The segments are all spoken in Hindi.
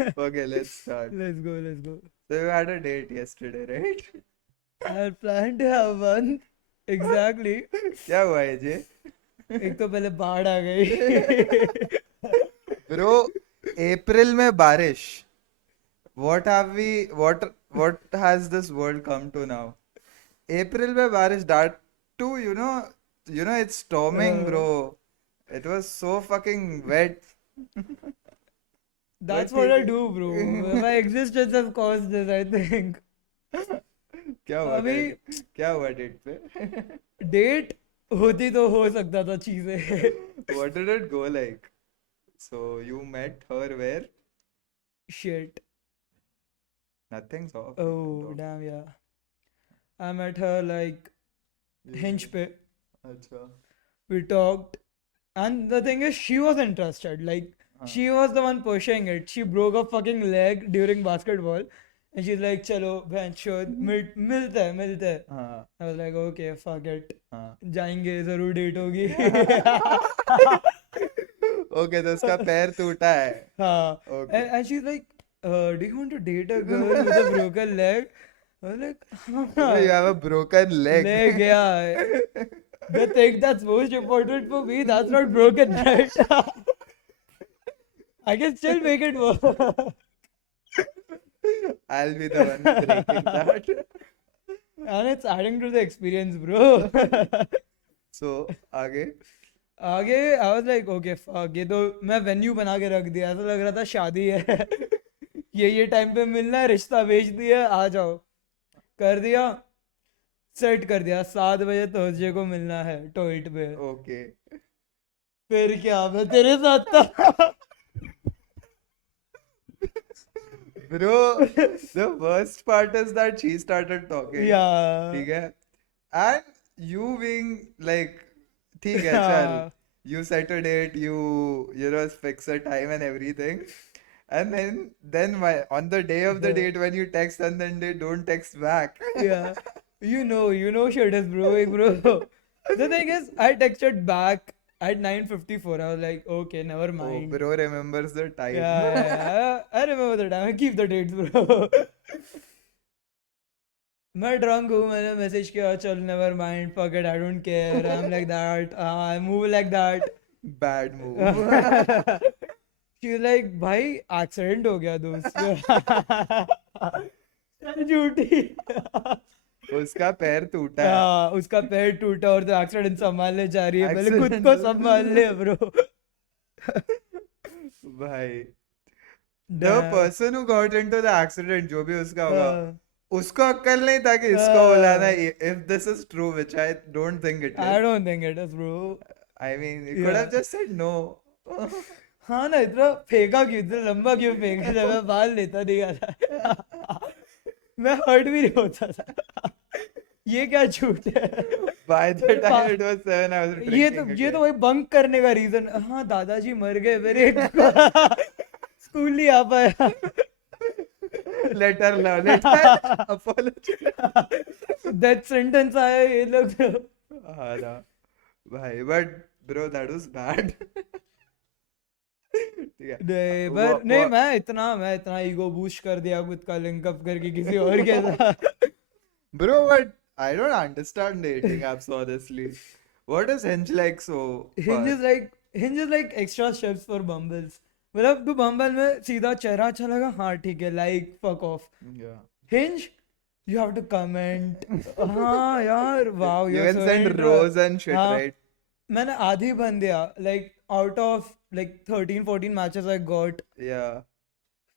Okay, let's start. Let's go, let's go. So you had a date yesterday, right? I had planned to have one. Exactly. क्या हुआ है जी? एक तो पहले बाढ़ आ गई. Bro, अप्रैल में बारिश. What have we? What has this world come to now? अप्रैल में बारिश. That too, it's storming, Uh, bro. It was so fucking wet. that's But what I ठीक do, bro. है. My existence has caused this, I think. क्या हुआ अभी क्या हुआ डेट पे? डेट होती तो हो सकता था चीजें. What did it go like? So you met her where? Shit. Nothing's off. Oh, damn, yeah. I met her like Hinge pe. अच्छा. We talked, and the thing is, she was interested. Like, हाँ. she was the one pushing it. She broke a fucking leg during basketball, and she's like, "Chalo, bencho, मिलते हैं." हाँ. I was like, "Okay, fuck it. हाँ. जाएंगे जरूर डेट होगी." Okay, तो उसका पैर टूटा है. हाँ. Okay. And she's like, "Do you want to date a girl with a broken leg?" I was like, So you have a broken leg. Leg, yeah. The thing that's most important for me, that's not broken, right? I can still make it work. I'll be the one breaking that. And it's adding to the experience, bro. So आगे. आगे I was like, okay, fuck, ये तो मैं वेन्यू बना के रख दिया. ऐसा लग रहा था शादी है. ये टाइम पे मिलना है, रिश्ता बेच दिया, आ जाओ. कर दिया, सेट कर दिया. 7 बजे थर्सडे को मिलना है टॉयलेट पे. Okay. फिर क्या, मैं तेरे साथ था. Bro, the worst part is that she started talking. Yeah. ठीक है? And you being like, ठीक है, चल. हाँ. You set a date, you fix a time and everything. And then on the day of the date when you text and then they don't text back. Yeah. You know shit is brewing, bro. The thing is, I texted back at 9:54. I was like, okay, never Oh, mind. bro remembers the time. Yeah, I remember the time. I keep the dates, bro. मैं ड्रंक हूँ, मैंने मैसेज किया, चल never mind, fuck it, I don't care, I am like that, I move like that. Bad move. She like, भाई एक्सीडेंट हो गया दोस्त. झूठी. उसका पैर टूटा है. हाँ, उसका पैर टूटा और तो एक्सीडेंट संभालने जा रही है. पहले खुद को Accident. संभाल ले ब्रो. भाई. The person who got into the accident, जो भी उसका होगा, उसको अक्ल नहीं था कि इसको बुलाना है. If this is true, which I don't think it I is. don't think it is, bro. I mean, you could have Yeah. just said no. हाँ ना, इतना फेंका क्यों, इतना लंबा क्यों फेंका था? मैं बाल लेता नहीं आता. मैं हर्ट भी नहीं होता था. ये क्या झूठ है? By the time it was 7, I was ये drinking तो again. वही बंक करने का रीजन. हाँ, दादाजी मर गए, मेरे स्कूल नहीं आ पाया. Letter love, letter apology. Death sentence आया ये लोग. हाँ ना भाई, but bro, that was bad. ठीक है. नहीं, वो- पर नहीं, वो- मैं इतना ईगो बूस्ट कर दिया खुद का, लिंक अप करके किसी और के साथ. Bro, but I don't understand dating apps honestly. What is Hinge like so Hinge far? is like extra steps for bumbles. मतलब तू बम्बल में सीधा चेहरा अच्छा लगा, हाँ ठीक है, like, fuck off. Yeah. Hinge, you have to comment. हाँ यार, wow, You you're can so send into rose and shit, हाँ. right? मैंने आधी बन दिया. Like out of like 13-14 matches I got, Yeah.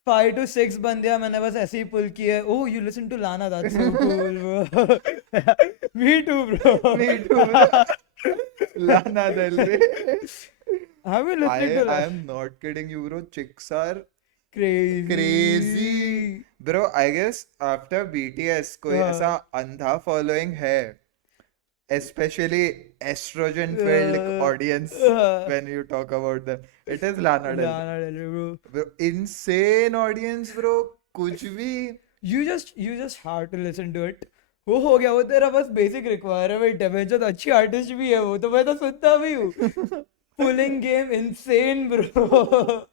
5 to 6 बन दिया. मैंने बस ऐसे ही पुल किए. Oh, you listen to Lana, that's so cool, bro. Me too, bro. Me too, bro. Lana Del Rey. Have you listened to I Lana? am not kidding you, bro. Chicks are Crazy. crazy. Bro, I guess after BTS कोई हाँ. ऐसा अंधा following है. Especially estrogen filled audience when you talk about them. It is Lana Del Rey. Lana Del Rey, bro. Bro, insane audience, bro. कुछ भी. You just have to listen to it. वो हो गया, वो तेरा बस बेसिक रिक्वायरमेंट है. मैं जो अच्छी आर्टिस्ट भी है वो तो मैं तो सुनता भी हूँ. Pulling game insane, bro.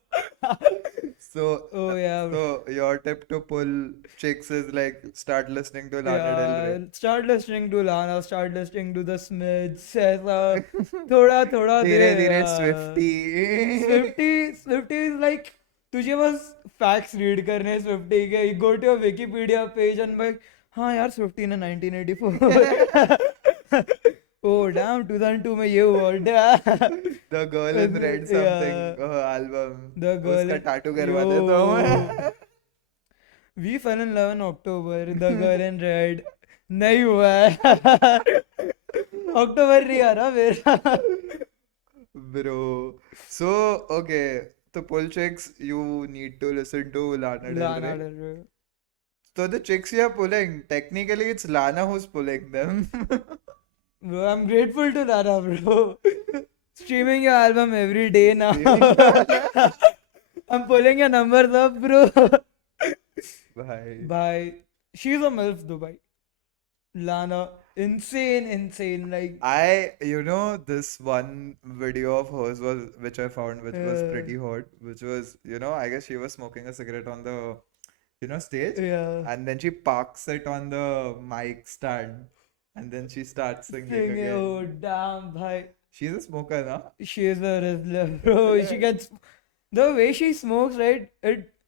So, Oh yeah, bro. so your tip to pull chicks is like start listening to Lana Del Rey. Yeah, start listening to Lana, start listening to the Smiths, ऐसा थोड़ा थोड़ा दे धीरे धीरे यार। Swifty. Swifty is like तुझे बस facts read करने हैं Swifty के, you go to your Wikipedia page and like हाँ यार Swifty ने 1984 oh damn 2002 में ये हुआ The Girl in Red something album. The Girl उसका in- tattoo करवा देता हूँ मैं. We fell in love in October, The Girl in Red नहीं हुआ है अक्टूबर नहीं आ रहा मेरा Bro. So, okay. To pull chicks, you need to listen to Lana Del Lana Rey. Del Rey. So the chicks you're pulling, technically it's Lana who's pulling them. Bro, I'm grateful to Lana, bro. Streaming your album every day now. I'm pulling your numbers up, bro. Bhai. Bye. She's a MILF, Dubai. Lana, insane. Like, This one video of hers which I found, which was pretty hot, which was, I guess she was smoking a cigarette on the, stage, yeah. and then she parks it on the mic stand, and then she starts singing Singing, again. oh, damn, bhai. She's a smoker, na? She's a wrestler, bro. She gets the way she smokes, right?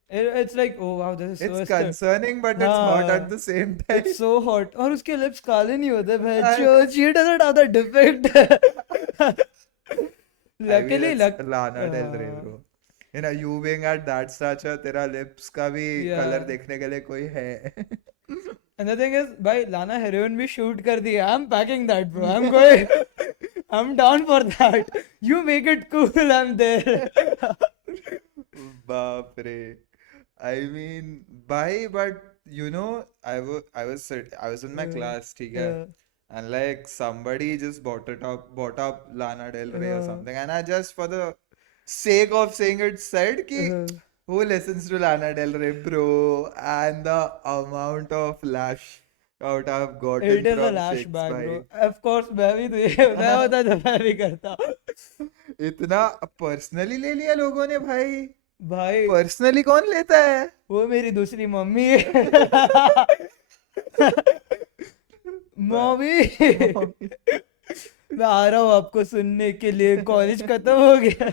It's like, oh wow, this is so It's concerning, but it's hot at the same time. It's so hot. और उसके lips काले नहीं होते बहनचोद. She doesn't have that defect. Luckily, it's Lana Del Rey, bro. You being at that stature, तेरा lips का भी color देखने के लिए कोई है. And the thing is, भाई Lana heroin भी shoot कर दिया. I'm packing that, bro. I'm going. I'm down for that. You make it cool. I'm there. Baap re. I mean, bhai, but I was in my class, ठीक है? And like somebody just bought up Lana Del Rey or something, and I just for the sake of saying it said ki who listens to Lana Del Rey, bro? And the amount of lash out I've gotten It is a from lash chicks, back, bhai. bro. Of course, मैं होता तो मैं भी करता. इतना पर्सनली ले लिया लोगों ने भाई. भाई पर्सनली कौन लेता है? वो मेरी दूसरी मम्मी है. मम्मी मैं आ रहा हूँ आपको सुनने के लिए. कॉलेज खत्म हो गया.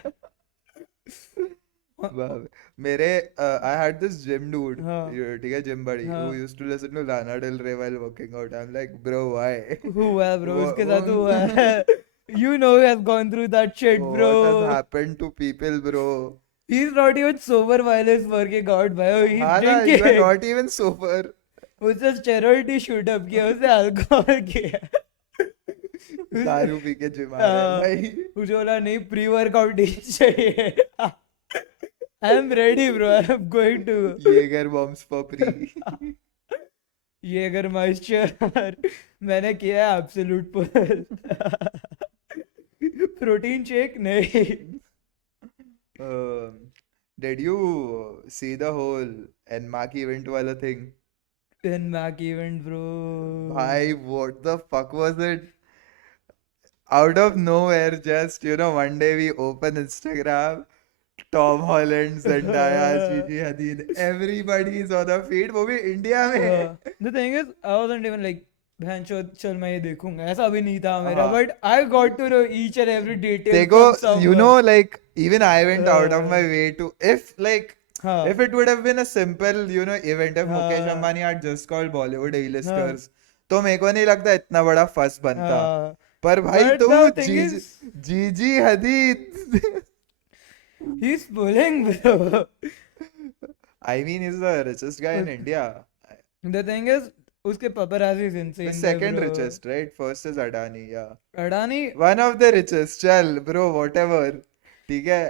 I had this gym dude, हाँ. ठीक है, gym buddy, हाँ. who used to listen to Lana Del Rey while working out. I'm like, bro, why? हुआ है bro, Wha- उसके साथ wha- हुआ है. You know he has gone through that shit, What bro. has happened to people, bro? He's not even sober while he's working out, भाई. He's हाँ ना, you are drinking. not even sober. उसने steroid ही shoot up किया, उसने alcohol किया. दारू पी के जिम आ रहा है भाई. मुझे बोला नहीं प्री वर्कआउट नहीं चाहिए. I am ready bro. I am going to Jaeger bombs for free. ये अगर मॉइस्चर मैंने किया है एब्सोल्यूट पुल. प्रोटीन शेक नहीं. Did you see the whole NMAC event wala thing? NMAC event bro. Bhai, what the fuck was it? Out of nowhere, just one day we open Instagram, Tom Holland, Zendaya, Gigi Hadid, everybody is on the feed. वो भी इंडिया में. The thing is I wasn't even like भैंचोद चल मैं ये देखूंगा ऐसा भी नहीं था मेरा. हाँ. But I got to know each and every detail. देखो, like even I went out of my way to हाँ. if it would have been a simple event, if Mukesh हाँ. Ambani had just called Bollywood A-listers, तो मेरे को नहीं लगता इतना बड़ा फस बनता. हाँ. पर भाई But तू the thing is- जीजी हदीद. He's pulling, bro. I mean, he's the richest guy in India. The thing is, उसके paparazzi is insane. The second bro. richest, right? First is Adani, yeah. Adani, One of the richest. चल, bro, whatever. ठीक है.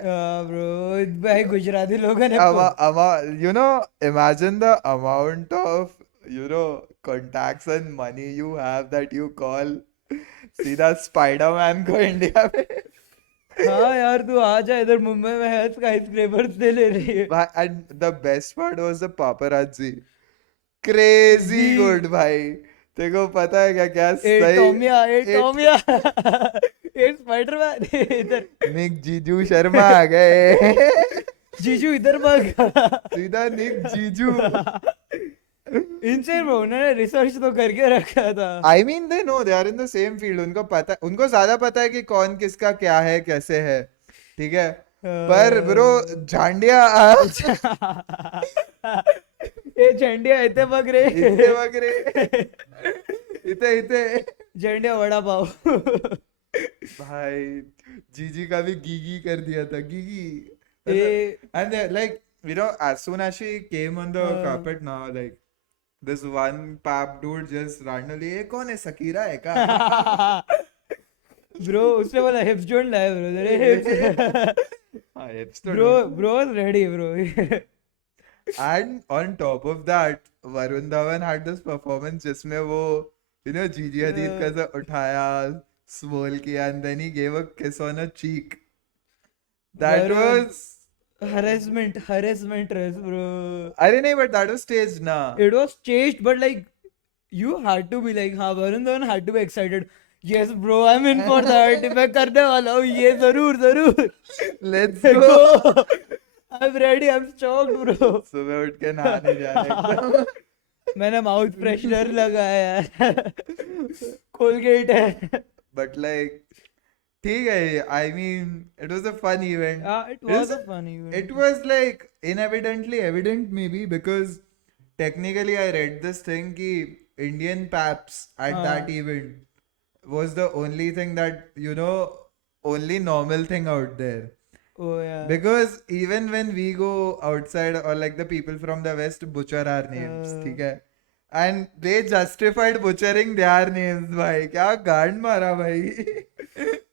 bro, भाई गुजराती लोगों ने Imagine the amount of, contacts and money you have that you call सीधा Spider-Man को इंडिया में. हाँ यार तू आ जा इधर मुंबई में है skyscrapers दे ले रही है. And the best part was the paparazzi. Crazy ji. good, भाई. तेको पता है क्या ए सही टोमिया ए ए- टोमिया ए स्पाइडरमैन इधर. निक जीजू शर्मा आ गए. जीजू इधर भाग सीधा निक जीजू. इनसे ब्रो उन्होंने रिसर्च तो करके रखा था. I mean they know they are in the same field. उनको पता, उनको ज्यादा पता है कि कौन किसका क्या है कैसे है, ठीक है. पर ब्रो झांडिया ये झंडिया इतने बग रहे. इतने वगैरह इतने इतने झंडिया वड़ा पाव. भाई जीजी का भी गीगी कर दिया था, गीगी. ये And like, you know, as soon as she came on the carpet now, like this one pap dude just randomly, ये कौन है, सकीरा है क्या? ब्रो उसने बोला हिप्स जोड़ लाया ब्रो. तेरे हिप्स. हाँ, hipster bro dude. Bro ready bro. And on top of that, Varun Dhawan had this performance जिसमें वो, you know, Gigi Hadid का ऐसा उठाया, swole किया, and then he gave a kiss on a cheek. That Varun. was, harassment dress bro. अरे नहीं, but that was staged ना. It was changed, but like you had to be like, हाँ Varun Dhawan had to be excited. Yes bro, I'm in for that. मैं करने वाला हूँ ये जरूर जरूर. Let's go. Go. I'm ready. I'm stoked bro. सुबह उठ के नहाने जाना एकदम. मैंने माउथ फ्रेशनर लगाया है. कोलगेट है. But like, ठीक है. I mean, it was a fun event. It was a funny event. It was like inevitably evident maybe because technically I read this thing कि Indian paps at that event was the only thing that, you know, only normal thing out there. Oh yeah. Because even when we go outside or like the people from the west butcher our names, ठीक है? And they justified butchering their names, भाई. क्या गांड मारा भाई.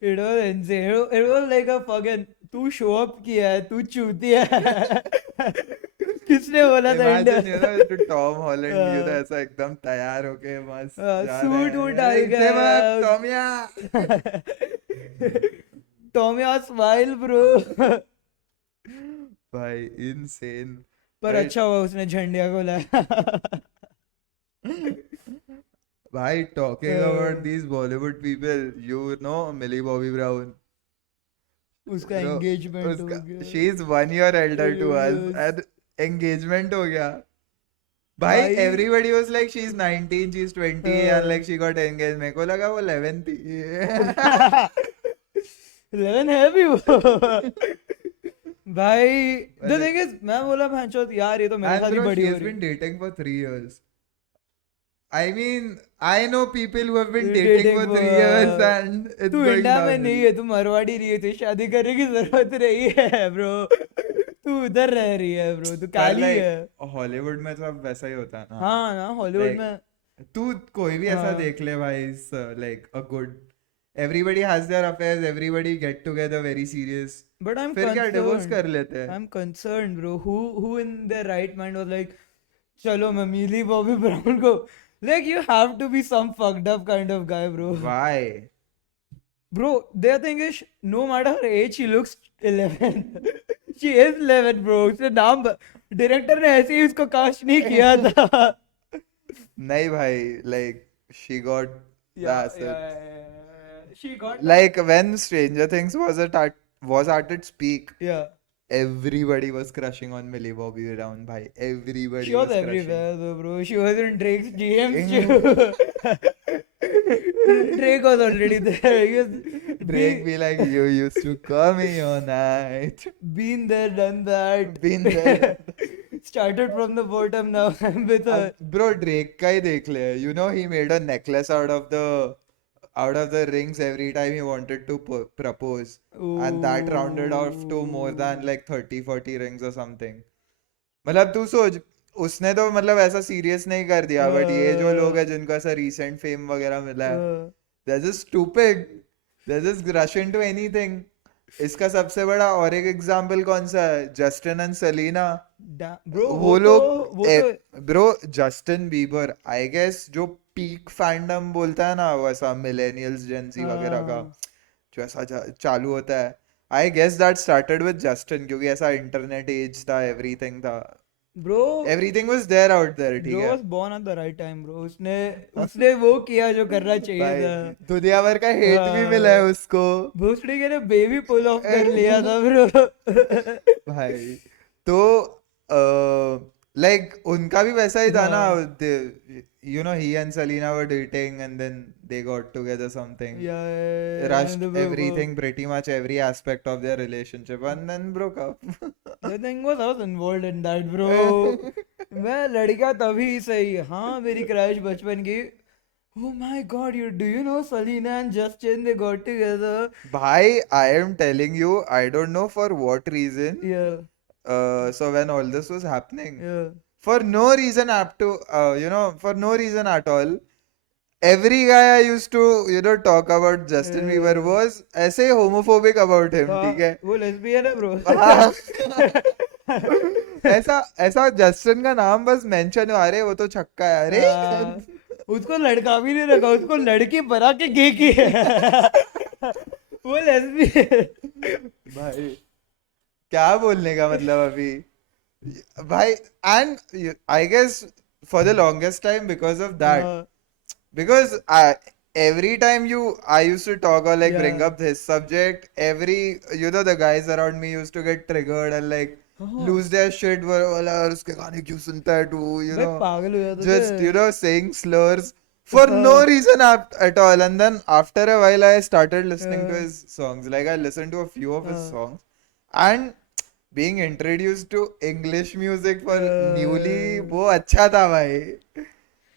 It was insane. It was like a fucking तू शो अप किया है, तू चूतिया है. किसने बोला था Imagine, you India. know, to Tom Holland, you know, ऐसा एकदम तैयार होके मस्त जा सूट रहे वूट हैं. आई इतने गया. वक्त टोमिया. टॉमिया स्माइल ब्रो. भाई insane. पर Right. अच्छा हुआ उसने झंडिया को लाया. भाई talking about these Bollywood people, you know Millie Bobby Brown. उसका Bro, एंगेजमेंट हो उसका, गया. she is 1 year elder to us Yes. and engagement हो गया. भाई भाई. everybody was like she's 19, she's 20 and like she got engaged. मेरे को लगा वो 11 थी. 11 है भी वो. भाई द थिंग इज मैं बोला भांचोद यार ये तो मेरे And साथ ही bro, बड़ी she हो has रही been है. dating for 3 years. I mean, I know people who have been Dating dating for for- 3 years and it's तू going इंडिया में downhill. नहीं है, तू मरवाड़ी रही है, तुझे शादी करने की जरूरत नहीं है ब्रो. तू उधर रह रही है ब्रो, तू पर काली like, है. हॉलीवुड में सब वैसा ही होता है ना. हाँ ना हॉलीवुड Like, में. तू कोई भी ऐसा हाँ. देख ले भाई, like a good, everybody has their affairs, everybody get together very serious. But I'm फिर क्या डिवोर्स concerned. कर लेते हैं. I'm concerned bro. Who in their right mind was like, चलो मैं मिली बॉबी ब्राउन को. Like you have to be some fucked up kind of guy bro. Why? Bro, their thing is no matter her age, she looks 11. She is 11 bro. उसने नाम डायरेक्टर ने ऐसे ही उसको कास्ट नहीं किया था. नहीं भाई, like she got the assets. yeah. She got Like when Stranger Things was at its peak, yeah. everybody was crushing on Millie Bobby Brown, bhai. Everybody She was crushing. everywhere though, bro. She was in Drake's DMs In- too. Drake was already there. He was Drake be like, you used to call me all night. been there, done that. Been there. Started from the bottom now. I'm with her. Bro, Drake का ही देख ले. You know, he made a necklace out of the rings every time he wanted to propose. And that rounded off to more than like 30-40 rings or something. मतलब तू सोच, उसने तो मतलब ऐसा सीरियस नहीं कर दिया, बट ये जो लोग हैं जिनको ऐसा रीसेंट फेम वगैरह मिला है, they're just stupid. They're just rush into anything. इसका सबसे बड़ा और एक एग्जाम्पल कौन सा है? Justin and Selina. Bro, वो लोग bro, Justin Bieber I guess जो पीक फैंडम बोलता है ना, वो ऐसा मिलेनियल्स जेंजी वगैरह का जो ऐसा चालू होता है, I guess that started with Justin, क्योंकि ऐसा इंटरनेट एज था, एवरीथिंग था, bro, everything was there out there. ठीक bro है was born at the right time, bro. उसने वो किया जो करना चाहिए भाई, था. दुनिया भर का हेट भी मिला है उसको. भोसड़ी के ने बेबी पुल ऑफ कर लिया था ब्रो. भाई तो लाइक उनका भी वैसा ही था ना, हाँ you know, he and Selena were dating and then they got together something, yeah and rushed everything, pretty much every aspect of their relationship and then broke up. the thing was I was involved in that bro. मैं लड़का तभी सही, हाँ मेरी क्रश बचपन की. Oh my god, do you know Selena and Justin, they got together? Bhai, I am telling you, I don't know for what reason. Yeah, So when all this was happening, yeah. for no reason up to, for no reason at all, every guy I used to, talk about Justin Bieber was ऐसे homophobic about him, ठीक है? वो lesbian है bro. हाँ, ऐसा ऐसा जस्टिन का नाम बस मेंशन हुआ, अरे वो तो छक्का है, अरे हाँ, उसको लड़का भी नहीं रखा, उसको लड़की बना के गे की है. वो लेस्बियन. भाई क्या बोलने का मतलब अभी भाई. And I guess for the longest time because of that, because every time I used to talk or like bring Yeah. up this subject, the guys around me used to get triggered and like lose their shit. बोला "यार, उसके गाने क्यों सुनता है तू, भाई पागल हो जाते just थे. saying slurs for no reason at all. And then after a while I started listening to his songs, like I listened to a few of his songs, and being introduced to English music for newly, वो अच्छा था भाई,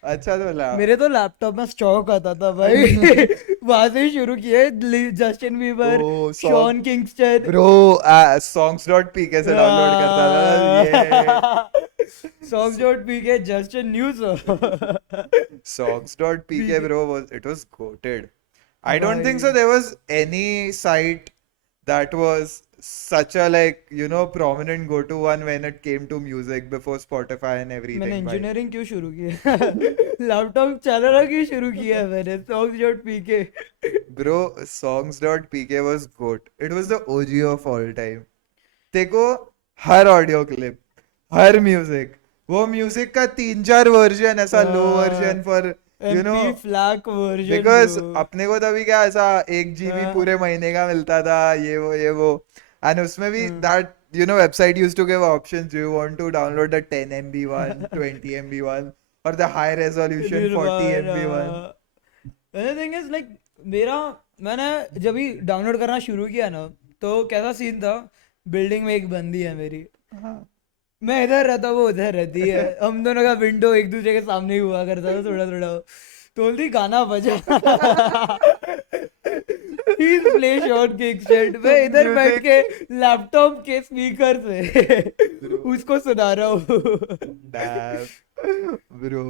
अच्छा तो लगा. मेरे तो लैपटॉप में स्टॉक आता था भाई. वहां से ही शुरू किए. जस्टिन बीबर, ओ, शॉन किंगस्टन. ब्रो songs.pk से डाउनलोड करता था ये. songs.pk Justin news. songs.pk bro, it was goated. I don't think so there was any site that was such a like prominent go-to one when it came to music before Spotify and मैंने everything. भाई. इंजीनियरिंग क्यों शुरू किया? लैपटॉप चलाना क्यों शुरू किया है मैंने? songs.pk. Bro, songs.pk was goat. It was the OG of all time. देखो हर ऑडियो क्लिप, हर म्यूजिक, वो म्यूजिक का 3-4 वर्जन, ऐसा low version for MP FLAC version because bro. अपने को तभी क्या ऐसा 1 GB पूरे महीने का मिलता था, ये वो एंड उसमें भी that website used to give options, you want to download the 10 MB one, 20 MB one, और the high resolution 40 MB one. The thing is like मैंने जब भी डाउनलोड करना शुरू किया ना, तो कैसा सीन था, बिल्डिंग में एक बंदी है मेरी, मैं इधर रहता वो उधर रहती है, हम दोनों का विंडो एक दूसरे के सामने ही हुआ करता था थोड़ा थोड़ा. तो बोलती गाना बजा. He's play short kickstand. मैं इधर बैठ के लैपटॉप के स्पीकर से उसको सुना रहा हूँ. Bro,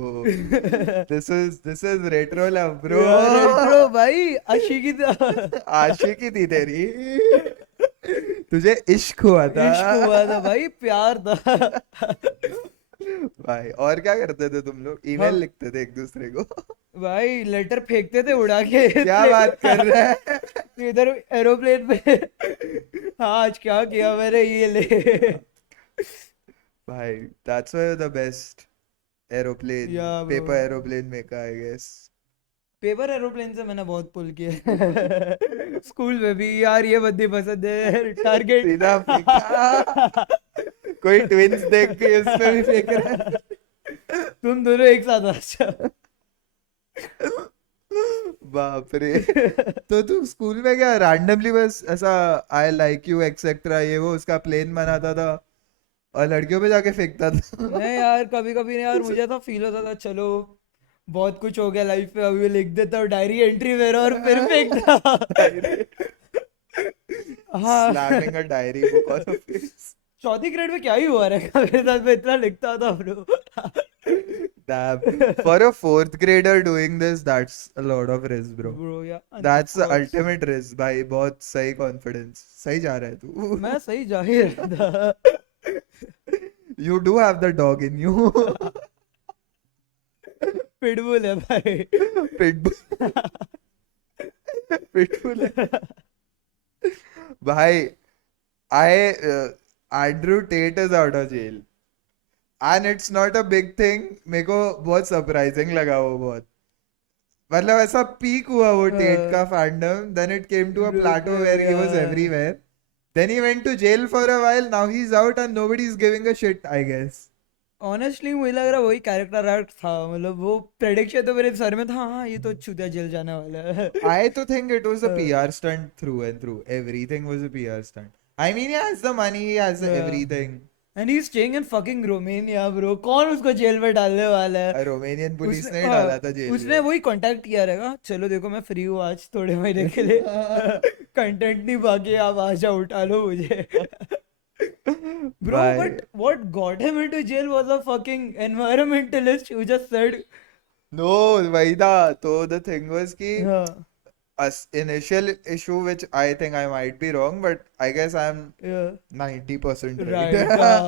this is retro love, bro. Retro भाई, आशिकी था. आशिकी थी तेरी, तुझे इश्क हुआ था. इश्क हुआ था भाई, प्यार था. भाई और क्या करते थे तुम लोग? ईमेल लिखते थे एक दूसरे को? भाई लेटर फेंकते थे उड़ा के. क्या बात कर रहे हैं? इधर एरोप्लेन पे. हाँ आज क्या किया मैंने, ये ले. भाई that's why you're the best aeroplane, Yeah, bro. paper aeroplane maker, I guess. Paper aeroplane से मैंने बहुत पुल किया. स्कूल में भी यार ये बंदी पसंद है, टारगेट. सीधा फेंका. कोई ट्विंस देख के उस पे भी फेंक रहा है. तुम दोनों एक साथ अच्छा. बाप रे. तो तू स्कूल में क्या रैंडमली बस ऐसा आई लाइक यू एक्सेट्रा ये वो उसका प्लेन बनाता था और लड़कियों पे जाके फेंकता था? नहीं यार, कभी कभी नहीं यार, मुझे ऐसा फील होता था चलो बहुत कुछ हो गया लाइफ में, अभी लिख देता हूँ डायरी एंट्री मेरा और फिर फेंकता. हाँ, Slamming a diary book on a face. चौथी ग्रेड में क्या ही हुआ रहेगा मेरे साथ, मैं इतना लिखता था bro. Damn. For a 4th grader doing this, that's a lot of risk, bro. Bro या That's the ultimate risk, भाई. बहुत सही confidence. सही जा रहा है तू. मैं सही जा ही रहा था. You do have the dog in you. Pitbull है भाई. Pitbull. Pitbull है. भाई, Andrew Tate is out of jail. And it's not a big thing. मेरे को बहुत सरप्राइजिंग लगा वो बहुत. मतलब ऐसा पीक हुआ वो टेट का fandom, then it came to a plateau where he was everywhere. Then he went to jail for a while. Now he's out and nobody's giving a shit, I guess. Honestly मुझे लग रहा वही कैरेक्टर आर्ट था, मतलब वो प्रेडिक्शन तो मेरे सर में था, हाँ ये तो छुतिया जेल जाने वाला है. I to think it was a Uh, PR stunt through and through. Everything was a PR stunt. I mean, he has the money, he has Yeah. everything. And he staying in fucking Romania bro, कौन उसको जेल में डालने वाला है. रोमानियन पुलिस उसने ने ही हाँ, डाला था जेल उसने में. वही कांटेक्ट किया रहेगा, चलो देखो मैं फ्री हूँ आज थोड़े महीने के लिए, कंटेंट नहीं बाकी, आप आ जाओ उठा लो मुझे. Bro, भाई. but what got him into jail was a fucking environmentalist who just said, No, वही था. तो the thing was कि हाँ, initial issue, which I think I might be wrong, but I guess I'm yeah, 90% right, right.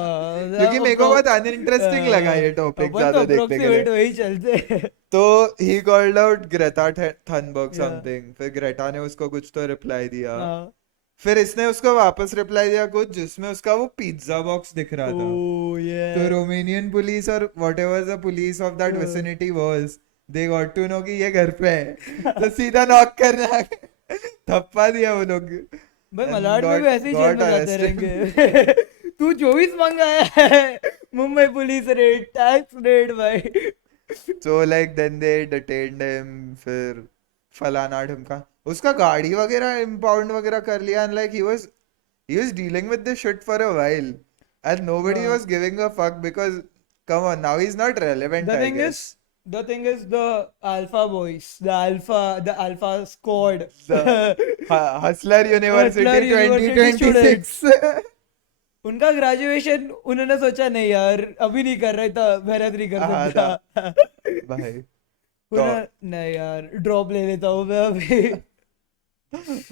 क्योंकि मेरे को बहुत uninteresting लगा ये टॉपिक अपन तो ज्यादा देखने के अप्रोक्सीमेट लिए. वही चलते. तो he called out Greta Thunberg Yeah. something. फिर ग्रेटा ने उसको कुछ तो रिप्लाई दिया. हाँ, फिर इसने उसको वापस रिप्लाई दिया कुछ जिसमें उसका वो पिज्जा बॉक्स दिख रहा था. oh तो yeah, रोमानियन पुलिस और whatever the police of that Yeah. vicinity was, they got to know कि ये घर पे है. तो सीधा नॉक करना थप्पा दिया वो लोग. भाई And मलाड में भी ऐसे ही जेल got में जाते arrested. रहेंगे. तू 24 मंगाया है, Mumbai police red, tax raid भाई. So like then they detained him. फिर फलाना ढिमका उसका गाड़ी वगैरह impound वगैरह कर लिया. And like he was dealing with this shit for a while and nobody हाँ. was giving a fuck because come on, now he's not relevant, The I thing guess. is, the thing is the alpha boys, the alpha squad, The Hustler University Hustler University 2026. उनका ग्रेजुएशन उन्होंने सोचा नहीं यार अभी नहीं कर रहा था, मेहनत नहीं कर हाँ, सकता. भाई उन्होंने नहीं यार ड्रॉप ले लेता हूँ मैं अभी.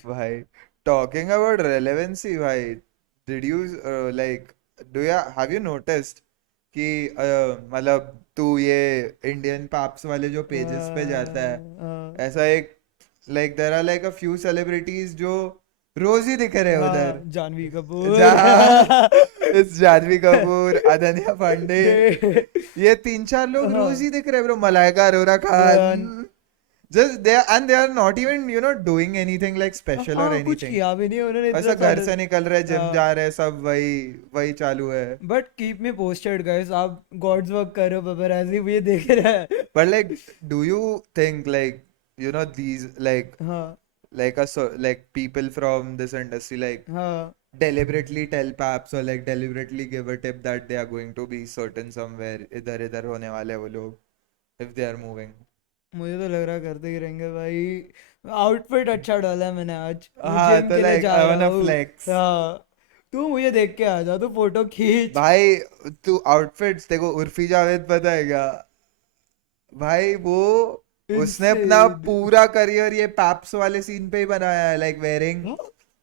भाई talking about relevancy, भाई did you like have you noticed कि मतलब तू ये इंडियन पाप्स वाले जो पेजेस पे जाता है, ऐसा एक like there are like a few celebrities जो रोज ही दिख रहे हैं उधर. जानवी कपूर, इस जानवी कपूर, अनन्या पांडे, ये 3-4 लोग रोज ही दिख रहे हैं bro. Malaika Arora Khan, just they are not even doing anything like special or हाँ, कुछ anything. किया भी नहीं उन्होंने ऐसा इतना घर से निकल रहे, जिम हाँ. जा रहे, सब वही चालू है. But keep me posted guys, आप गॉड्स वर्क करो पेपरजी, ये देख रहा है. But like, do you think like these हाँ like people from this industry like हाँ, deliberately tell paps or like deliberately give a tip that they are going to be certain somewhere, इधर होने वाले वो लोग if they are moving. मुझे तो लग रहा है करते ही रहेंगे भाई. आउटफिट अच्छा डाला है मैंने आज, हाँ, जिम तो के लिए like, जा I रहा wanna हूँ. flex. हाँ, तू मुझे देख के आ जा, तू फोटो खींच. भाई तू आउटफिट्स देखो, उर्फी जावेद पता है क्या भाई, वो उसने अपना Insane. पूरा करियर ये पैप्स वाले सीन पे ही बनाया है, like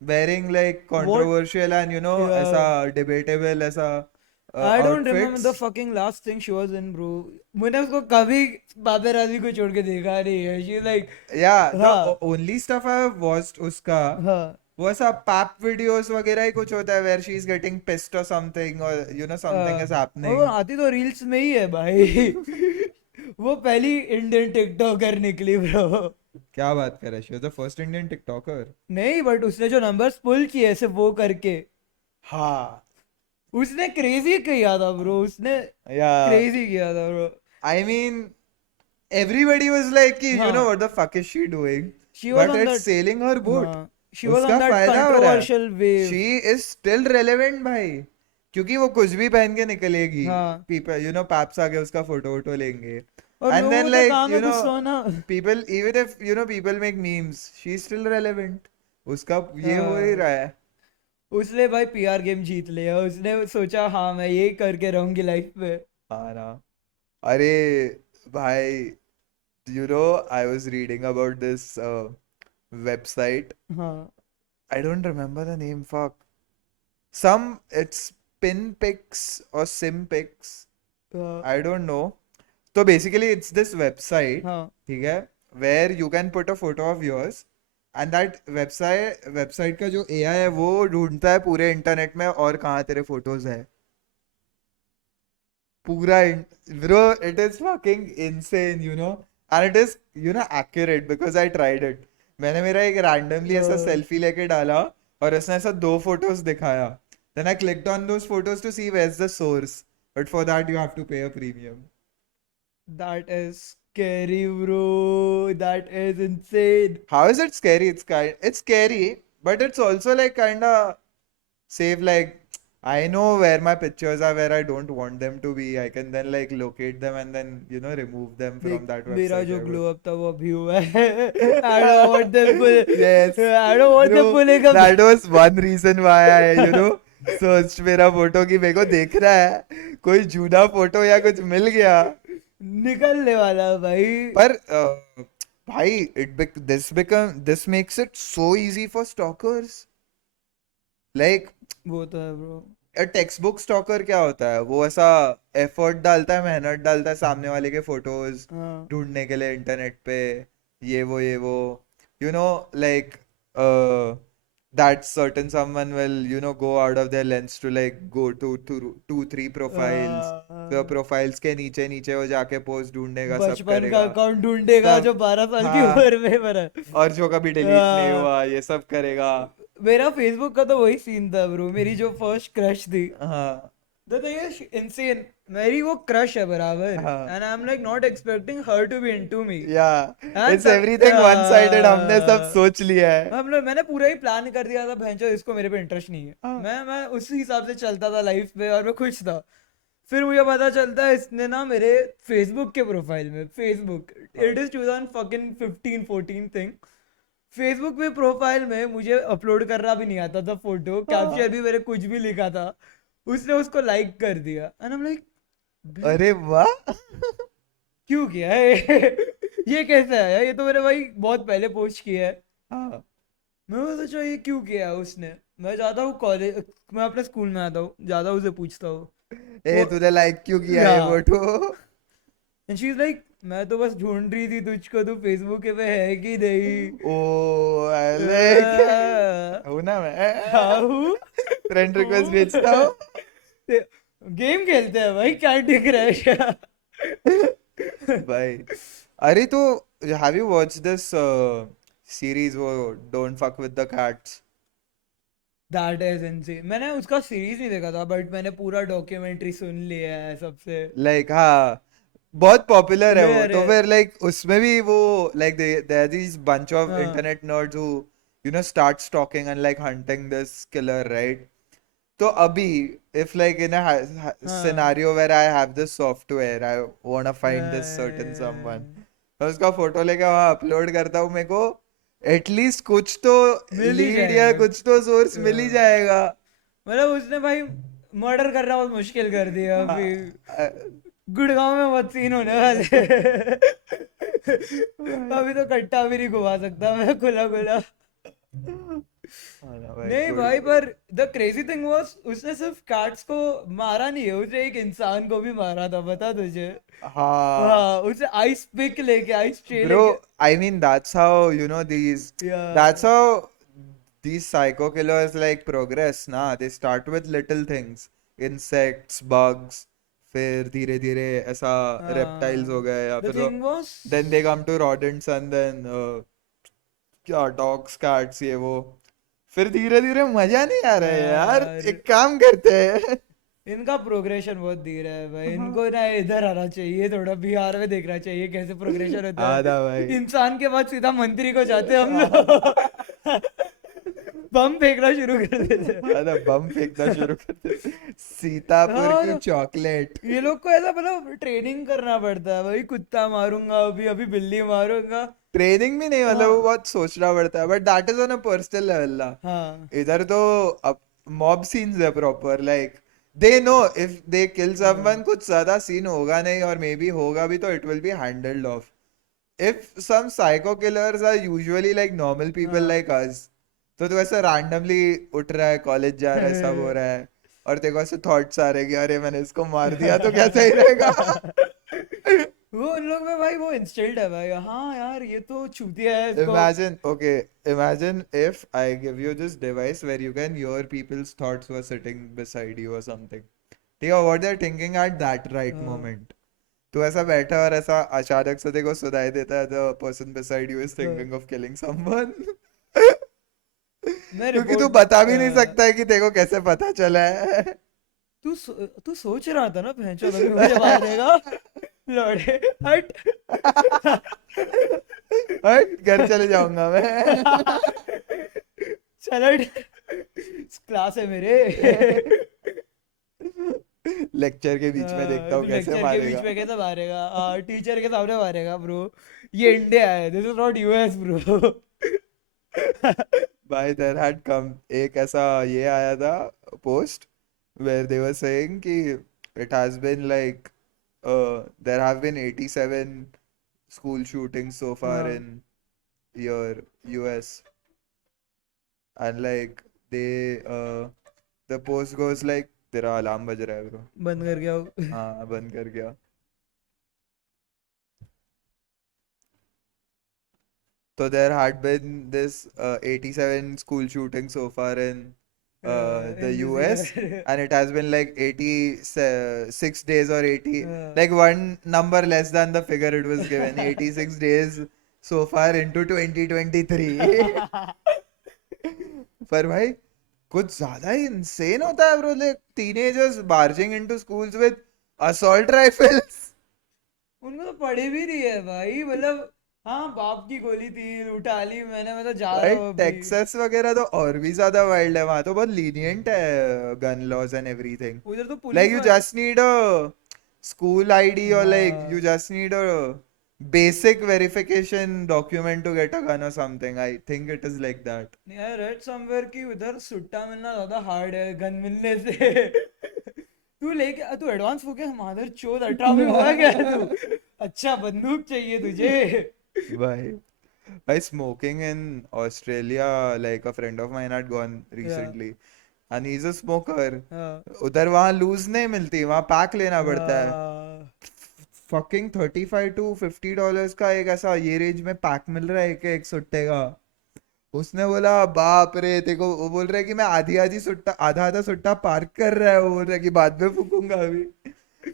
wearing like controversial and Yeah. ऐसा debatable ऐसा I don't remember the outfits. fucking last thing she was in, bro. मैंने उसको कभी पापेराजी को छोड़ के देखा नहीं है. She like Yeah, the हाँ. only stuff I have watched उसका हाँ वो ऐसा पैप वीडियोस वगैरह ही कुछ होता है where she is getting pissed or something or something is और happening. वो आती तो रील्स में ही है भाई. वो पहली इंडियन टिकटॉकर निकली ब्रो. क्या बात कर रहा है? She was the first Indian TikToker. नहीं बट उसने जो नंबर्स पुल किए सिर्फ वो करके, हाँ, उसने क्रेजी किया था ब्रो. उसने yeah. क्रेजी किया था bro. I mean, everybody was like, कि, हाँ. what the fuck is she doing? She was But on it's that sailing her boat. हाँ, she was उसका on that फायदा हो रहा है. controversial wave. She is still relevant भाई, क्योंकि वो कुछ भी पहन के निकलेगी. हाँ. People, पैप्स आके उसका फोटो लेंगे. और And लोगों then का like, काम है गुस्सा होना. people, even if, people make memes, she's still relevant. उसका ये हो ही हाँ. रहा है. उसने भाई पीआर गेम जीत लिया. उसने सोचा हाँ मैं ये करके रहूंगी लाइफ में. हाँ ना. अरे भाई, I was reading about this website. हाँ I don't remember the name, fuck. It's Pinpix or Simpix. हाँ I don't know. So basically, it's this website, हाँ ठीक है, where you can put a photo of yours, and that website का जो AI है वो ढूंढता है पूरे इंटरनेट में और कहाँ तेरे फोटोज है. पूरा bro, it is fucking insane, and it is accurate because I tried it. मैंने मेरा एक randomly ऐसा हाँ. सेल्फी लेके डाला और उसने ऐसा 2 फोटोज दिखाया. Then I clicked on those photos to see where's the source. But for that you have to pay a premium. That is scary, bro. That is insane. How is it scary? It's scary, but it's also like kinda safe. Like I know where my pictures are, where I don't want them to be. I can then like locate them and then remove them देख from that मेरा website जो ever. ग्लो अप था वो अभी हुआ है. I don't want them Yes, I don't want them bro. pulling up. That was one reason why I searched मेरा फोटो की मेरे को देख रहा है कोई जूना फोटो या कुछ मिल गया. निकलने वाला भाई. पर भाई this makes it so easy for stalkers. Like वो तो है ब्रो. टेक्स्ट बुक स्टॉकर क्या होता है? वो ऐसा एफर्ट डालता है, मेहनत डालता है सामने वाले के फोटोज हाँ. ढूंढने के लिए इंटरनेट पे. ये वो like that certain someone will go out of their lens to like go to 2-3 profiles. तो प्रोफाइल्स के नीचे नीचे वो जाके पोस्ट ढूंढेगा, सब बचपन का करेगा, अकाउंट ढूंढेगा सब. जो 12 साल की हाँ, उम्र में बना. और जो कभी डिलीट नहीं हाँ. हुआ ये सब करेगा. मेरा फेसबुक का तो वही सीन था ब्रो. मेरी जो फर्स्ट क्रश थी. हाँ The thing is insane. मेरी वो क्रश है बराबर. हाँ. And I'm like not expecting her to be into me. Yeah, And it's everything one-sided. हमने सब हाँ. सोच लिया है. मैंने पूरा ही प्लान कर दिया था. भैंचो इसको मेरे पे इंटरेस्ट नहीं है. हाँ. मैं उसी हिसाब से चलता था लाइफ में और मैं खुश था. फिर मुझे पता चलता है इसने ना मेरे फेसबुक के प्रोफाइल में Facebook it is 2015-14 thing. Facebook पे प्रोफाइल में मुझे अपलोड करना भी नहीं आता था फोटो. कैप्शन भी मेरे कुछ भी लिखा था. उसने उसको लाइक कर दिया. एंड आई एम लाइक अरे वाह. क्यों किया है? ये कैसे आया? ये तो मेरे भाई बहुत पहले पोस्ट किया है. हाँ. मैं सोचा ये क्यों किया है उसने. मैं जाता हूँ कॉलेज, मैं अपने स्कूल में आता हूँ, ज्यादा उसे पूछता हूँ. ए तूने लाइक क्यों किया ये Yeah. Photo? And she is like मैं तो बस ढूंढ रही थी तुझको, तू फेसबुक पे है कि नहीं. ओ लाइक हूँ ना मैं. हाँ हूँ. फ्रेंड रिक्वेस्ट भेजता हूँ. गेम खेलते हैं भाई. Candy crush. भाई अरे तो have you watch this series वो don't fuck with the cats? That is insane. मैंने उसका सीरीज नहीं देखा था बट मैंने पूरा डॉक्यूमेंट्री सुन लिया है सबसे. लाइक हाँ बहुत पॉपुलर है वो. मेरे तो फिर लाइक उसमें भी वो like there these bunch of हाँ internet nerds who start stalking and like hunting this killer, right? तो अभी if like in a हाँ scenario where I have this software, I wanna find this certain someone, तो उसका फोटो लेके वहां अपलोड करता हूँ, मेरे को एटलीस्ट कुछ तो मिल ही लीड या जाएगा. कुछ तो सोर्स मिल ही हाँ. जाएगा. मतलब उसने भाई मर्डर करना बहुत मुश्किल कर दिया. हाँ, अभी गुड़गांव में बहुत सीन होने वाले. अभी तो कट्टा भी नहीं घुमा सकता मैं खुला खुला. हाँ ना भाई, नहीं भाई पर द क्रेजी थिंग वाज उसने सिर्फ कैट्स को मारा नहीं है, उसने एक इंसान को भी मारा था. बता तुझे. हाँ हाँ उसने आइस पिक लेके आइस ट्रे bro, लेके. I mean that's how that's या how these psycho killers like progress ना. They start with little things, insects, bugs, फिर धीरे धीरे ऐसा reptiles हो हाँ. गए, या द फिर thing was then they come to rodents and then क्या dogs, cats, ये वो. फिर धीरे धीरे मजा नहीं आ रहा है यार. यार एक काम करते हैं. इनका प्रोग्रेशन बहुत धीरे है भाई. हाँ इनको ना इधर आना चाहिए, थोड़ा बिहार में देखना चाहिए कैसे प्रोग्रेशन होता है. आधा भाई. इंसान के बाद सीधा मंत्री को जाते हैं हम लोग. बम फेंकना शुरू कर देते हैं. आधा बम फेंकना शुरू करते. सीतापुर की हाँ चॉकलेट. ये लोग को ऐसा मतलब ट्रेनिंग करना पड़ता है भाई. कुत्ता मारूंगा अभी, अभी बिल्ली मारूंगा. ट्रेनिंग भी नहीं, मतलब वो हाँ बहुत सोचना पड़ता है. But that is on a personal level ना. हाँ इधर तो अब मॉब सीन्स है proper. Like they know if they kill someone हाँ कुछ ज्यादा सीन होगा नहीं, और मे बी होगा भी तो it will be handled of. If some psycho killers are usually like normal people हाँ. लाइक अस, तो तू ऐसे रैंडमली उठ रहा है, कॉलेज जा रहा है, सब हो रहा है, और तेरे को ऐसे थॉट्स आ रहे कि अरे मैंने इसको मार दिया तो क्या सही रहेगा. वो उन लोग में भाई वो इंस्टिल्ड है भाई. हाँ यार ये तो चूतिया है इसको. Imagine if I give you this device where you can hear people's thoughts who are sitting beside you or something. ठीक है, what they're thinking at that right हाँ moment. तू ऐसा बैठा और ऐसा अचानक से देखो सुनाई देता है the person beside you is हाँ. thinking of killing someone. मैं क्योंकि तू रिपोर्ट बता भी नहीं सकता है कि तेरे को कैसे पता चला है। तू सोच रहा था ना भैंचोद अभी मुझे मार देगा। लौड़े हट। हट, घर चले जाऊंगा मैं। चल हट, क्लास है मेरे। लेक्चर के बीच में देखता हूँ तू कैसे लेक्चर के बीच मारेगा। में कैसे मारेगा, टीचर के सामने मारेगा ब्रो। ये इंडिया है, this is not US bro. भाई देयर हैड कम एक ऐसा ये आया था post where they were saying कि it has been like there have been 87 school shootings so far हाँ, in your US, and like they the post goes like तेरा अलार्म बज रहा है ब्रो। बंद कर गया हूँ। हाँ बंद कर गया। So there had been this 87 school shootings so far in the in this US, year. and it has been like 86 days or 80, like one number less than the figure it was given, 86 days so far into 2023. पर भाई कुछ ज्यादा ही insane होता है bro, like teenagers barging into schools with assault rifles. उनको तो पढ़ी भी नहीं है भाई, मतलब हाँ बाप की गोली थी, उठा ली मैंने, मैं तो जा रहा भाई हूँ अभी। टेक्सास वगैरह तो और भी ज्यादा वाइल्ड है, वहां तो बहुत लीनियंट है गन लॉज एंड एवरीथिंग। उधर तो Like पुलिस you वाले। just need a school ID, or like you हाँ just need a basic verification document to get a gun or something. I think it is like that. I read somewhere कि उधर सुट्टा मिलना ज्यादा हार्ड है गन मिलने से। तू एडवांस हो गया, मादर चोद 18 में हुआ क्या तू? अच्छा बंदूक चाहिए तुझे? भाई भाई smoking in Australia, like a friend of mine had gone या recently and he's a smoker. हाँ उधर वहां लूज नहीं मिलती, वहां पैक लेना पड़ता है। हाँ फकिंग $35 to $50 का एक ऐसा ये रेंज में पैक मिल रहा है एक एक सुट्टे का। उसने बोला बाप रे, देखो वो बोल रहा है कि मैं आधी आधी सुट्टा आधा आधा सुट्टा पार्क कर रहा है, वो बोल रहा है कि बाद में फूकूंगा अभी।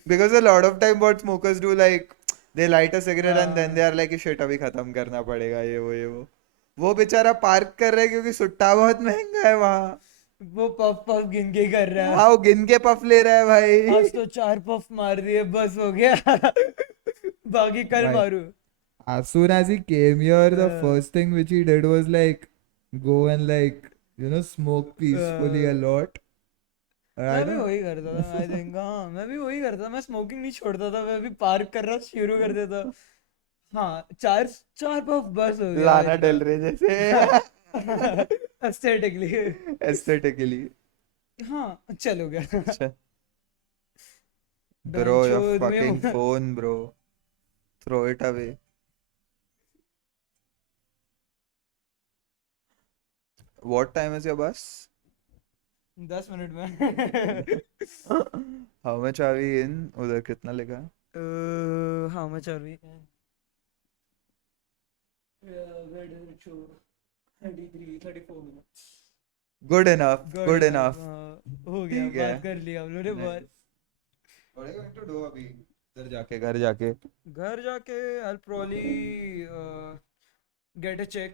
Because a lot of time what smokers do, like they light a cigarette and then they हाँ। आर लाइक शिट अभी खत्म करना पड़ेगा ये वो ये वो बेचारा पार्क कर रहा है क्योंकि सुट्टा बहुत महंगा है वहां। वो पफ पफ गिन के कर रहा हाँ है। वो गिन के पफ ले रहा है भाई। आज तो 4 पफ मार दिए बस हो गया। बाकी कल भाई मारू। as soon as he came here, the a, first thing which he did was like go and like smoke peacefully a a, lot. And I मैं भी don't वही करता था, आई थिंक। हाँ मैं भी वही करता था, मैं स्मोकिंग नहीं छोड़ता था, मैं भी पार्क कर रहा शुरू कर देता। हाँ चार चार पफ बस हो गया लाना इतना। डेल रे जैसे एस्थेटिकली। aesthetically. हाँ चल हो गया। Bro, your बेंचोद fucking में। phone, bro. Throw it away. What time is your bus? 10 minute में। How much are we in? उधर कितना लिखा है? How much are we? Where does it show? 33 34 minutes। Good enough. Good Good enough. enough. हो गया, ठीक है। बात कर लिया हम लोगों ने बहुत। Nice. What are you going to do अभी? घर जाके घर जाके I'll probably get a check।